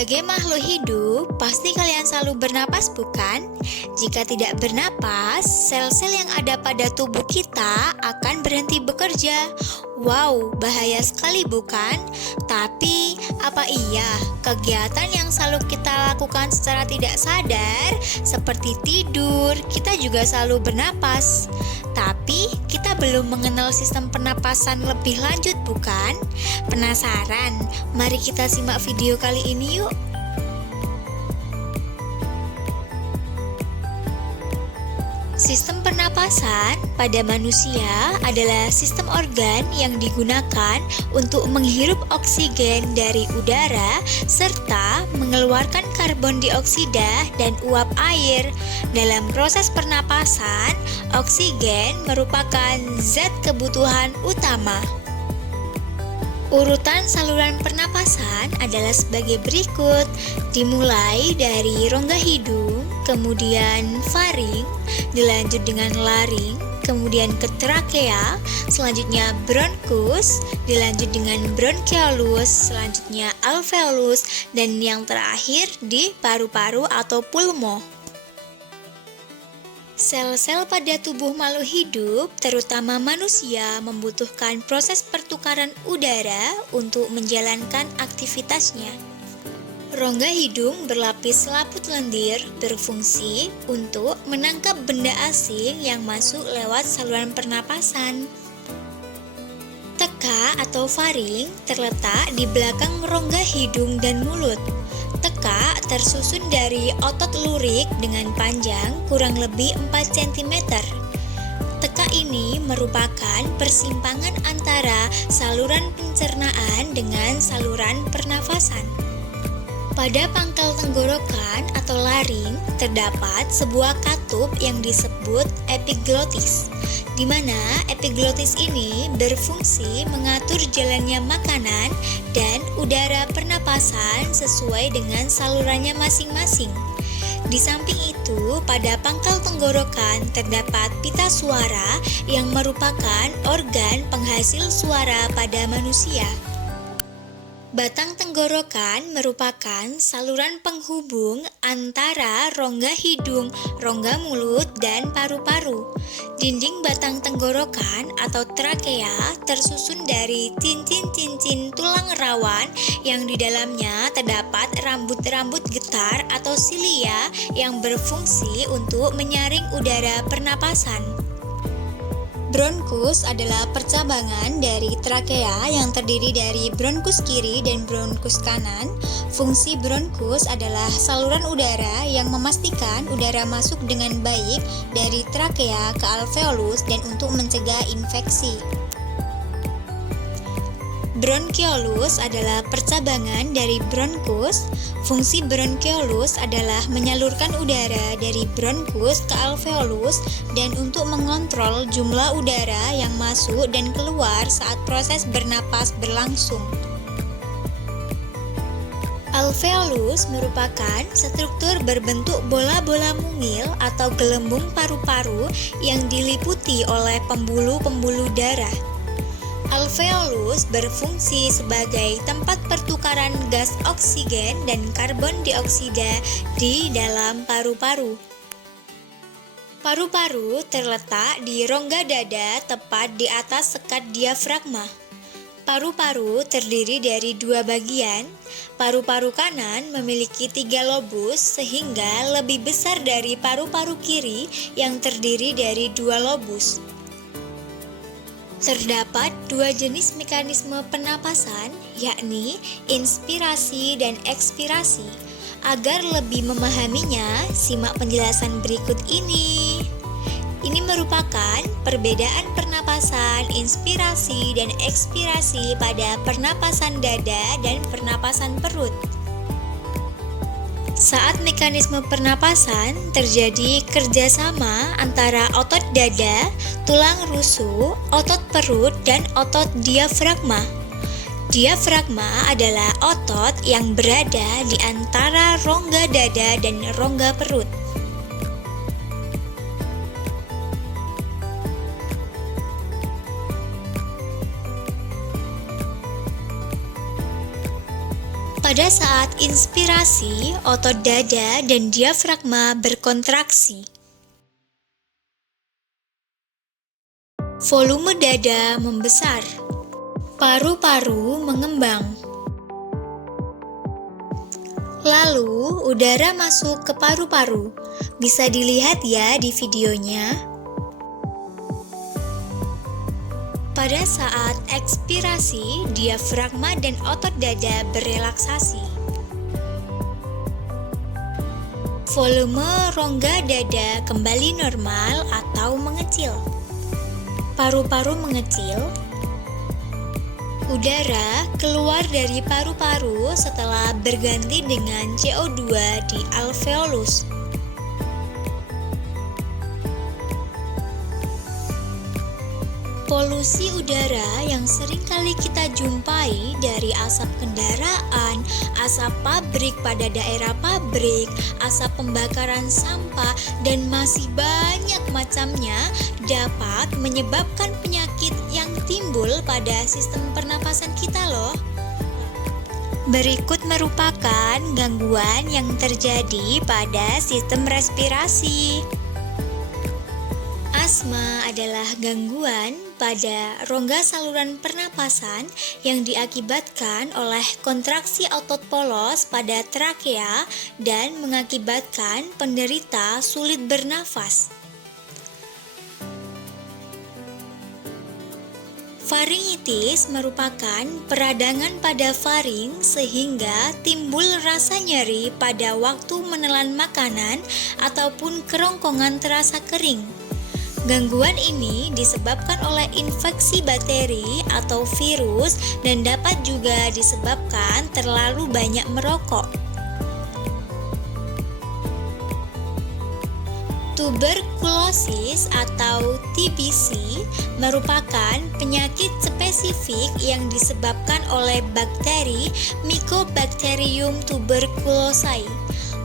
Sebagai makhluk hidup, pasti kalian selalu bernapas, bukan? Jika tidak bernapas, sel-sel yang ada pada tubuh kita akan berhenti bekerja. Wow, bahaya sekali bukan? Tapi, apa iya kegiatan yang selalu kita lakukan secara tidak sadar, seperti tidur, kita juga selalu bernapas? Tapi, kita belum mengenal sistem pernapasan lebih lanjut, bukan? Penasaran? Mari kita simak video kali ini yuk. Sistem pernapasan pada manusia adalah sistem organ yang digunakan untuk menghirup oksigen dari udara serta mengeluarkan karbon dioksida dan uap air. Dalam proses pernapasan, oksigen merupakan zat kebutuhan utama. Urutan saluran pernapasan adalah sebagai berikut, dimulai dari rongga hidung, kemudian faring, dilanjut dengan laring, kemudian ke trakea, selanjutnya bronkus, dilanjut dengan bronchiolus, selanjutnya alveolus, dan yang terakhir di paru-paru atau pulmo. Sel-sel pada tubuh makhluk hidup, terutama manusia, membutuhkan proses pertukaran udara untuk menjalankan aktivitasnya. Rongga hidung berlapis selaput lendir berfungsi untuk menangkap benda asing yang masuk lewat saluran pernapasan. Teka atau faring terletak di belakang rongga hidung dan mulut. Teka tersusun dari otot lurik dengan panjang kurang lebih 4 cm. Teka ini merupakan persimpangan antara saluran pencernaan dengan saluran pernafasan. Pada pangkal tenggorokan atau laring terdapat sebuah katup yang disebut epiglotis, di mana epiglotis ini berfungsi mengatur jalannya makanan dan udara pernapasan sesuai dengan salurannya masing-masing. Di samping itu, pada pangkal tenggorokan terdapat pita suara yang merupakan organ penghasil suara pada manusia. Batang tenggorokan merupakan saluran penghubung antara rongga hidung, rongga mulut, dan paru-paru. Dinding batang tenggorokan atau trakea tersusun dari cincin-cincin tulang rawan yang di dalamnya terdapat rambut-rambut getar atau silia yang berfungsi untuk menyaring udara pernapasan. Bronkus adalah percabangan dari trakea yang terdiri dari bronkus kiri dan bronkus kanan. Fungsi bronkus adalah saluran udara yang memastikan udara masuk dengan baik dari trakea ke alveolus dan untuk mencegah infeksi. Bronchiolus adalah percabangan dari bronkus. Fungsi bronchiolus adalah menyalurkan udara dari bronkus ke alveolus dan untuk mengontrol jumlah udara yang masuk dan keluar saat proses bernapas berlangsung. Alveolus merupakan struktur berbentuk bola-bola mungil atau gelembung paru-paru yang diliputi oleh pembuluh-pembuluh darah. Alveolus berfungsi sebagai tempat pertukaran gas oksigen dan karbon dioksida di dalam paru-paru. Paru-paru terletak di rongga dada tepat di atas sekat diafragma. Paru-paru terdiri dari dua bagian. Paru-paru kanan memiliki 3 lobus sehingga lebih besar dari paru-paru kiri yang terdiri dari 2 lobus. Terdapat 2 jenis mekanisme pernapasan, yakni inspirasi dan ekspirasi. Agar lebih memahaminya, simak penjelasan berikut ini. Ini merupakan perbedaan pernapasan inspirasi dan ekspirasi pada pernapasan dada dan pernapasan perut. Saat mekanisme pernapasan terjadi kerjasama antara otot dada, tulang rusuk, otot perut, dan otot diafragma. Diafragma adalah otot yang berada di antara rongga dada dan rongga perut. Pada saat inspirasi, otot dada dan diafragma berkontraksi. Volume dada membesar. Paru-paru mengembang. Lalu, udara masuk ke paru-paru. Bisa dilihat ya di videonya. Pada saat ekspirasi, diafragma dan otot dada berelaksasi. Volume rongga dada kembali normal atau mengecil. Paru-paru mengecil. Udara keluar dari paru-paru setelah berganti dengan CO2 di alveolus. Polusi udara yang sering kali kita jumpai dari asap kendaraan, asap pabrik pada daerah pabrik, asap pembakaran sampah, dan masih banyak macamnya dapat menyebabkan penyakit yang timbul pada sistem pernapasan kita loh. Berikut merupakan gangguan yang terjadi pada sistem respirasi. Asma adalah gangguan pada rongga saluran pernapasan yang diakibatkan oleh kontraksi otot polos pada trakea dan mengakibatkan penderita sulit bernafas. Faringitis merupakan peradangan pada faring sehingga timbul rasa nyeri pada waktu menelan makanan ataupun kerongkongan terasa kering. Gangguan ini disebabkan oleh infeksi bakteri atau virus dan dapat juga disebabkan terlalu banyak merokok. Tuberkulosis atau TBC merupakan penyakit spesifik yang disebabkan oleh bakteri Mycobacterium tuberculosis.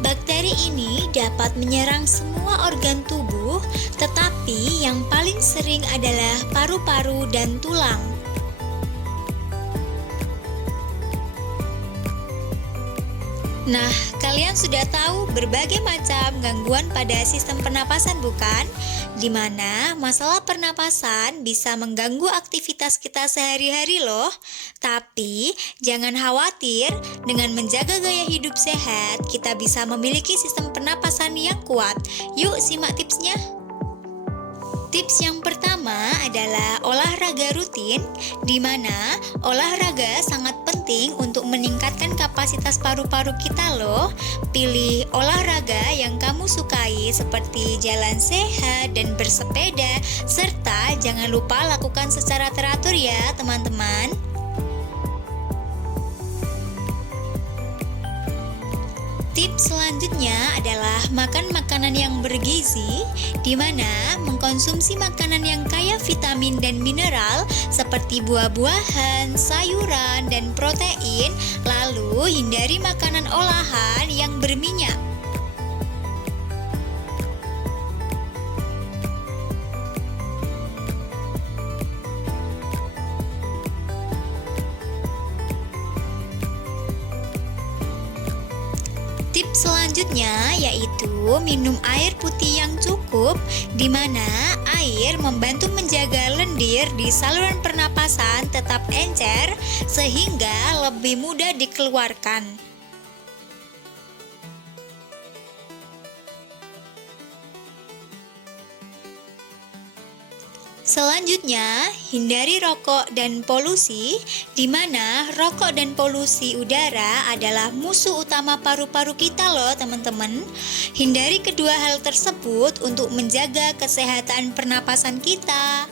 Bakteri ini dapat menyerang semua organ tubuh, tetapi yang paling sering adalah paru-paru dan tulang. Nah, kalian sudah tahu berbagai macam gangguan pada sistem pernapasan bukan? Di mana masalah pernapasan bisa mengganggu aktivitas kita sehari-hari loh. Tapi jangan khawatir, dengan menjaga gaya hidup sehat, kita bisa memiliki sistem pernapasan yang kuat. Yuk simak tipsnya. Tips yang pertama adalah olahraga rutin, di mana olahraga sangat penting untuk meningkatkan kapasitas paru-paru kita loh. Pilih olahraga yang kamu sukai seperti jalan sehat dan bersepeda, serta jangan lupa lakukan secara teratur ya teman-teman. Tips selanjutnya adalah makan makanan yang bergizi, di mana mengkonsumsi makanan yang kaya vitamin dan mineral seperti buah-buahan, sayuran, dan protein, lalu hindari makanan olahan yang berminyak. Tips selanjutnya yaitu minum air putih yang cukup, di mana air membantu menjaga lendir di saluran pernapasan tetap encer sehingga lebih mudah dikeluarkan. Selanjutnya, hindari rokok dan polusi, di mana rokok dan polusi udara adalah musuh utama paru-paru kita loh teman-teman. Hindari kedua hal tersebut untuk menjaga kesehatan pernapasan kita.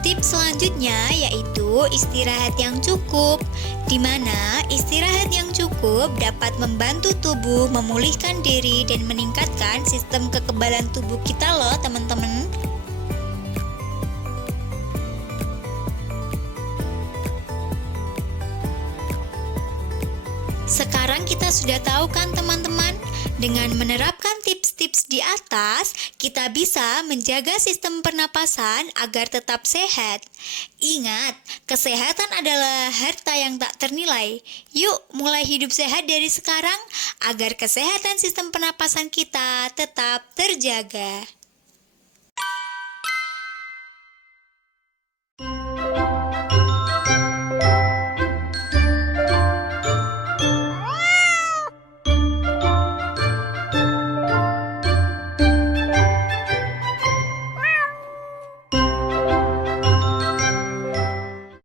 Tips selanjutnya yaitu istirahat yang cukup, di mana istirahat yang cukup dapat membantu tubuh memulihkan diri dan meningkatkan sistem kekebalan tubuh kita loh teman-teman. Sekarang kita sudah tahu kan teman-teman, dengan menerapkan tips-tips di atas, kita bisa menjaga sistem pernapasan agar tetap sehat. Ingat, kesehatan adalah harta yang tak ternilai. Yuk, mulai hidup sehat dari sekarang agar kesehatan sistem pernapasan kita tetap terjaga.